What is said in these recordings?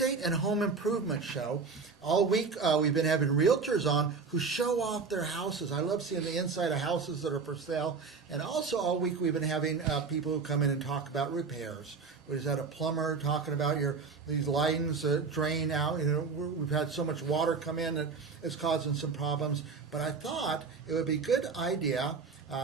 estate and home improvement show. All week we've been having realtors on who show off their houses. I love seeing the inside of houses that are for sale. And also all week we've been having people who come in and talk about repairs. We just had a plumber talking about these lines that drain out. You know, we've had so much water come in that it's causing some problems. But I thought it would be a good idea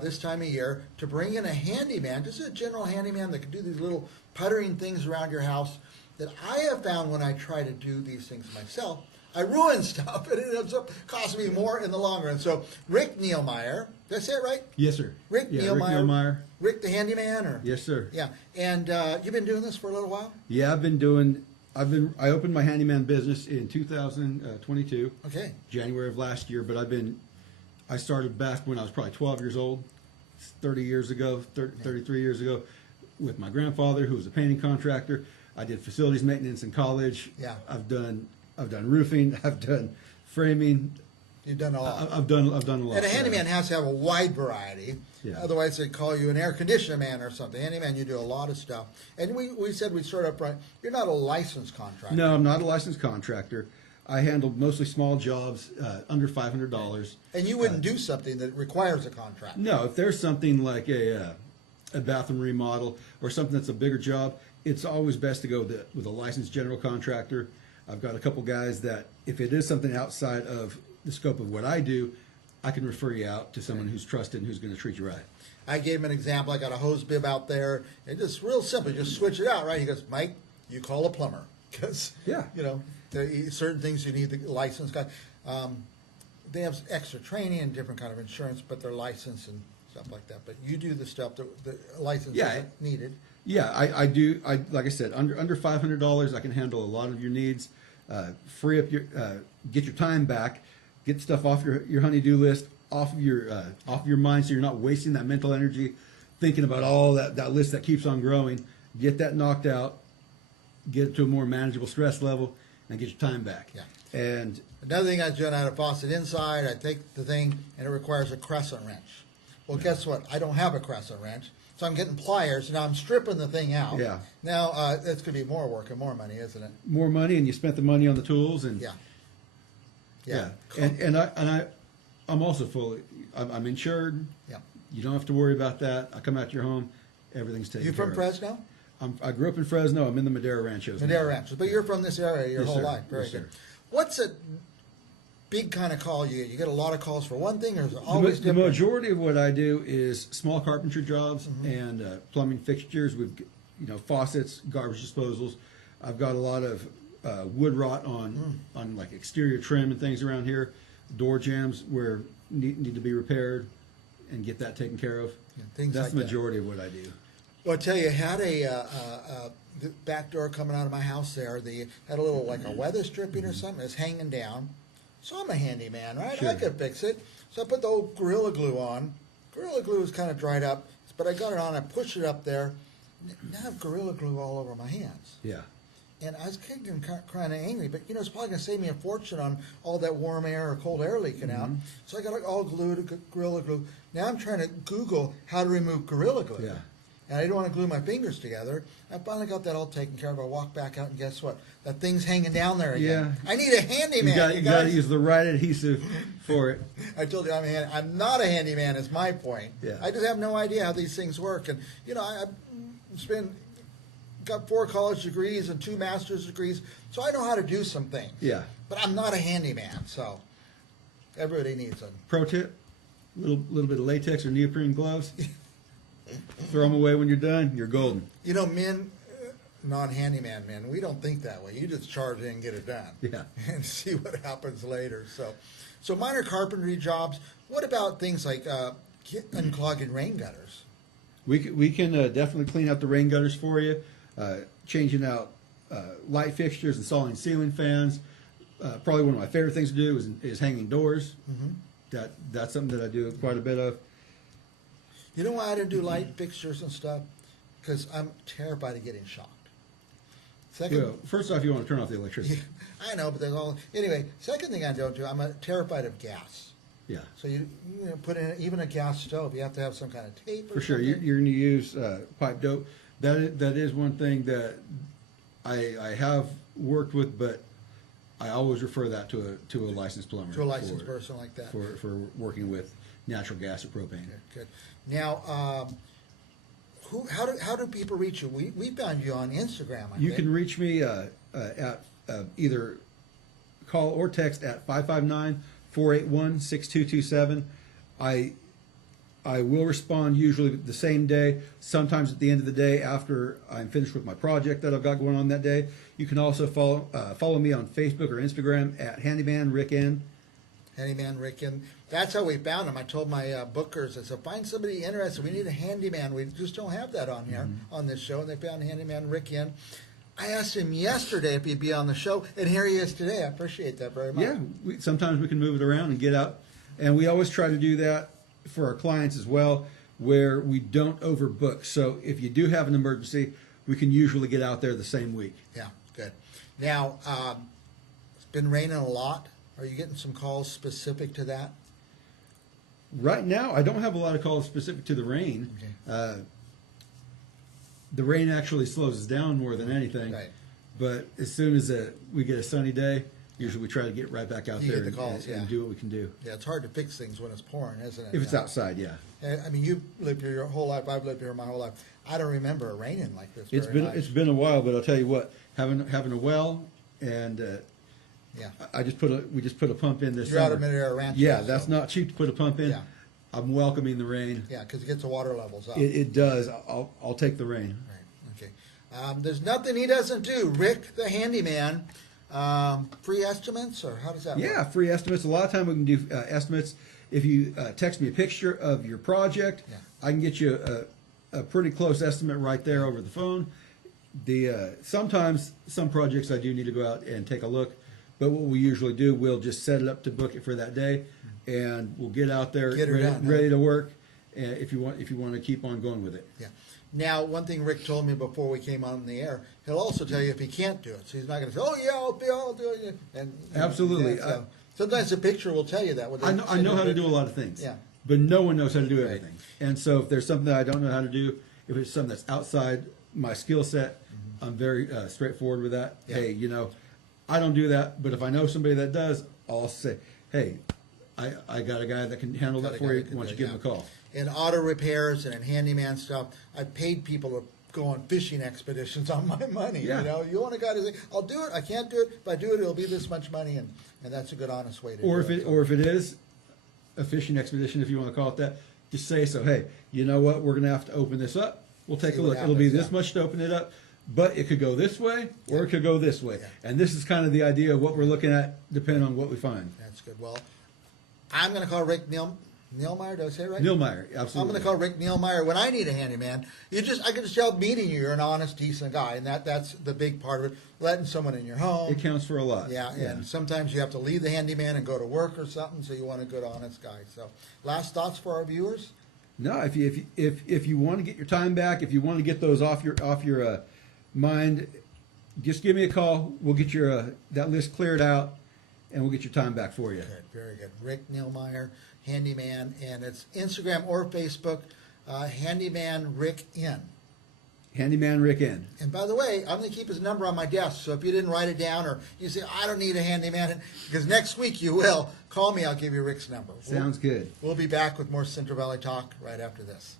this time of year to bring in a handyman, just a general handyman that can do these little puttering things around your house that I have found when I try to do these things myself, I ruin stuff and it ends up costing me more in the long run. So Rick Nilmeier, did I say it right? Yes, sir. Rick Nilmeier. Rick Nilmeier. Rick the handyman, or? Yes, sir. Yeah, and you've been doing this for a little while? Yeah, I opened my handyman business in 2022. Okay. January of last year, but I started back when I was probably 12 years old, 33 years ago, with my grandfather, who was a painting contractor. I did facilities maintenance in college. Yeah. I've done roofing. I've done framing. You've done a lot. I've done a lot. And a handyman has to have a wide variety. Yeah. Otherwise, they'd call you an air conditioner man or something. Handyman, you do a lot of stuff. And we said we'd start up right. You're not a licensed contractor. No, I'm not a licensed contractor. I handled mostly small jobs, under $500. And you wouldn't do something that requires a contract. No, if there's something like a bathroom remodel or something that's a bigger job, it's always best to go with a licensed general contractor. I've got a couple guys that if it is something outside of the scope of what I do, I can refer you out to someone who's trusted and who's going to treat you right. I gave him an example. I got a hose bib out there. And just real simple. Just switch it out, right? He goes, Mike, you call a plumber. Because, Yeah. you know, certain things you need the license guy. They have extra training and different kind of insurance, but they're licensed and stuff like that. But you do the stuff that the license isn't needed. Yeah, I do. Like I said, under $500, I can handle a lot of your needs. Free up get your time back, get stuff off your honey-do list, off of your mind, so you're not wasting that mental energy thinking about all that list that keeps on growing. Get that knocked out, get it to a more manageable stress level, and get your time back. Yeah. And Another thing I do, I had a faucet inside. I take the thing, and it requires a crescent wrench. Well, guess what? I don't have a crescent wrench. So I'm getting pliers, and now I'm stripping the thing out. Yeah. Now, that's going to be more work and more money, isn't it? more money, and you spent the money on the tools, and Yeah. yeah. Cool. I'm also I'm insured. Yeah. You don't have to worry about that. I come out to your home, everything's taken You care from of. Fresno? I grew up in Fresno. I'm in the Madera Ranchos. Madera Ranch. But you're from this area your Yes, whole sir. life. Very Yes, good. sir. What's a big kind of call you get? You get a lot of calls for one thing, or is it The always different? majority of what I do is small carpentry jobs Mm-hmm. and plumbing fixtures with, faucets, garbage disposals. I've got a lot of wood rot on like exterior trim and things around here, door jams where need to be repaired, and get that taken care of. Yeah, things That's like the that. majority of what I do. Well, I tell you, I had the back door coming out of my house there. They had a little, like a weather stripping or something. It's hanging down. So I'm a handyman, right? Sure. I could fix it. So I put the old Gorilla Glue on. Gorilla Glue was kind of dried up, but I got it on. I pushed it up there. Now I have Gorilla Glue all over my hands. Yeah. And I was kind of angry, but it's probably going to save me a fortune on all that warm air or cold air leaking out. So I got it all glued, Gorilla Glue. Now I'm trying to Google how to remove Gorilla Glue. Yeah. And I didn't want to glue my fingers together. I finally got that all taken care of. I walked back out, and guess what? That thing's hanging down there again. Yeah. I need a handyman. You got to use the right adhesive for it. I told you I'm not a handyman. Is my point. Yeah. I just have no idea how these things work. And I got 4 college degrees and 2 master's degrees, so I know how to do some things. Yeah. But I'm not a handyman, so everybody needs them. Pro tip: little bit of latex or neoprene gloves. Throw them away when you're done. You're golden. Men, non-handyman men, we don't think that way. You just charge in and get it done. Yeah. And see what happens later. So minor carpentry jobs. What about things like unclogging rain gutters? We can definitely clean out the rain gutters for you. Changing out light fixtures, installing ceiling fans. Probably one of my favorite things to do is hanging doors. Mm-hmm. That's something that I do quite a bit of. You know why I didn't do light fixtures and stuff? Because I'm terrified of getting shocked. First off, you want to turn off the electricity. I know, but there's all. Anyway, second thing I don't do, I'm terrified of gas. Yeah. So you put in even a gas stove, you have to have some kind of tape. Or For sure, something. you're going to use pipe dope. That is one thing that I have worked with, but I always refer that to a licensed plumber. To a licensed person like that. For working with natural gas or propane. Good. Now, how do people reach you? We found you on Instagram. I You think. can reach me at either call or text at 559-481-6227. I will respond usually the same day, sometimes at the end of the day after I'm finished with my project that I've got going on that day. You can also follow me on Facebook or Instagram at Handyman Rick N. Handyman Rick, and that's how we found him. I told my bookers, I said, find somebody interested. We need a handyman. We just don't have that on here on this show. And they found Handyman Rick in. I asked him yesterday if he'd be on the show, and here he is today. I appreciate that very much. Yeah, sometimes we can move it around and get out, and we always try to do that for our clients as well, where we don't overbook. So if you do have an emergency, we can usually get out there the same week. Yeah, good. Now, it's been raining a lot. Are you getting some calls specific to that? Right now, I don't have a lot of calls specific to the rain. Okay. The rain actually slows us down more than anything. Right. But as soon as we get a sunny day, usually we try to get right back out You there get the calls, and yeah. do what we can do. Yeah, it's hard to fix things when it's pouring, isn't it? If it's outside, yeah. I mean, you've lived here your whole life. I've lived here my whole life. I don't remember it raining like this. It's been a while, but I'll tell you what, having a well and Yeah. we just put a pump in this You're out summer. of Mid-Air Ranch. Yeah, that's not cheap to put a pump in. Yeah. I'm welcoming the rain. Yeah, because it gets the water levels up. It does. I'll take the rain. Right. Okay. There's nothing he doesn't do. Rick, the handyman. Free estimates, or how does that work? Yeah, free estimates. A lot of time we can do estimates. If you text me a picture of your project, Yeah. I can get you a pretty close estimate right there over the phone. Sometimes some projects I do need to go out and take a look, but what we usually do, we'll just set it up to book it for that day, and we'll get out there Get her done, huh? ready to work. If you want to keep on going with it. Yeah. Now, one thing Rick told me before we came on the air, he'll also tell you if he can't do it. So he's not going to say, "Oh yeah, I'll do it." And Absolutely. yeah, so sometimes a picture will tell you that. I know how to do a lot of things. Yeah. But no one knows how to do Right. everything. And so if there's something that I don't know how to do, if it's something that's outside my skill set, I'm very straightforward with that. Yeah. Hey, I don't do that, but if I know somebody that does, I'll say, hey, I got a guy that can handle Got that a for guy you. that can Why don't do you it, give him a yeah. call? In auto repairs and in handyman stuff, I've paid people to go on fishing expeditions on my money. Yeah. You want a guy to say, "I'll do it. I can't do it. If I do it, it'll be this much money," and that's a good, honest way to Or do if it is a fishing expedition, if you want to call it that, just say so. Hey, you know what? We're going to have to open this up. We'll take See a what look. It'll be happens, this yeah. much to open it up, but it could go this way or Yeah. it could go this way. Yeah. And this is kind of the idea of what we're looking at, depending on what we find. That's good. Well, I'm going to call Rick Nilmeier. Did I say it right? Nilmeier, I'm absolutely. going to call Rick Nilmeier when I need a handyman. I can just tell meeting you, you're an honest, decent guy, and that's the big part of it. Letting someone in your home. It counts for a lot. Yeah, and sometimes you have to leave the handyman and go to work or something, so you want a good, honest guy. So, last thoughts for our viewers? No, if you want to get your time back, if you want to get those off your mind, just give me a call. We'll get your that list cleared out, and we'll get your time back for you. Good, very good. Rick Nilmeier, handyman, and it's Instagram or Facebook, handyman Rick N. Handyman Rick N. And by the way, I'm going to keep his number on my desk, so if you didn't write it down or you say, I don't need a handyman, because next week you will, call me, I'll give you Rick's number. Sounds good. We'll be back with more Central Valley Talk right after this.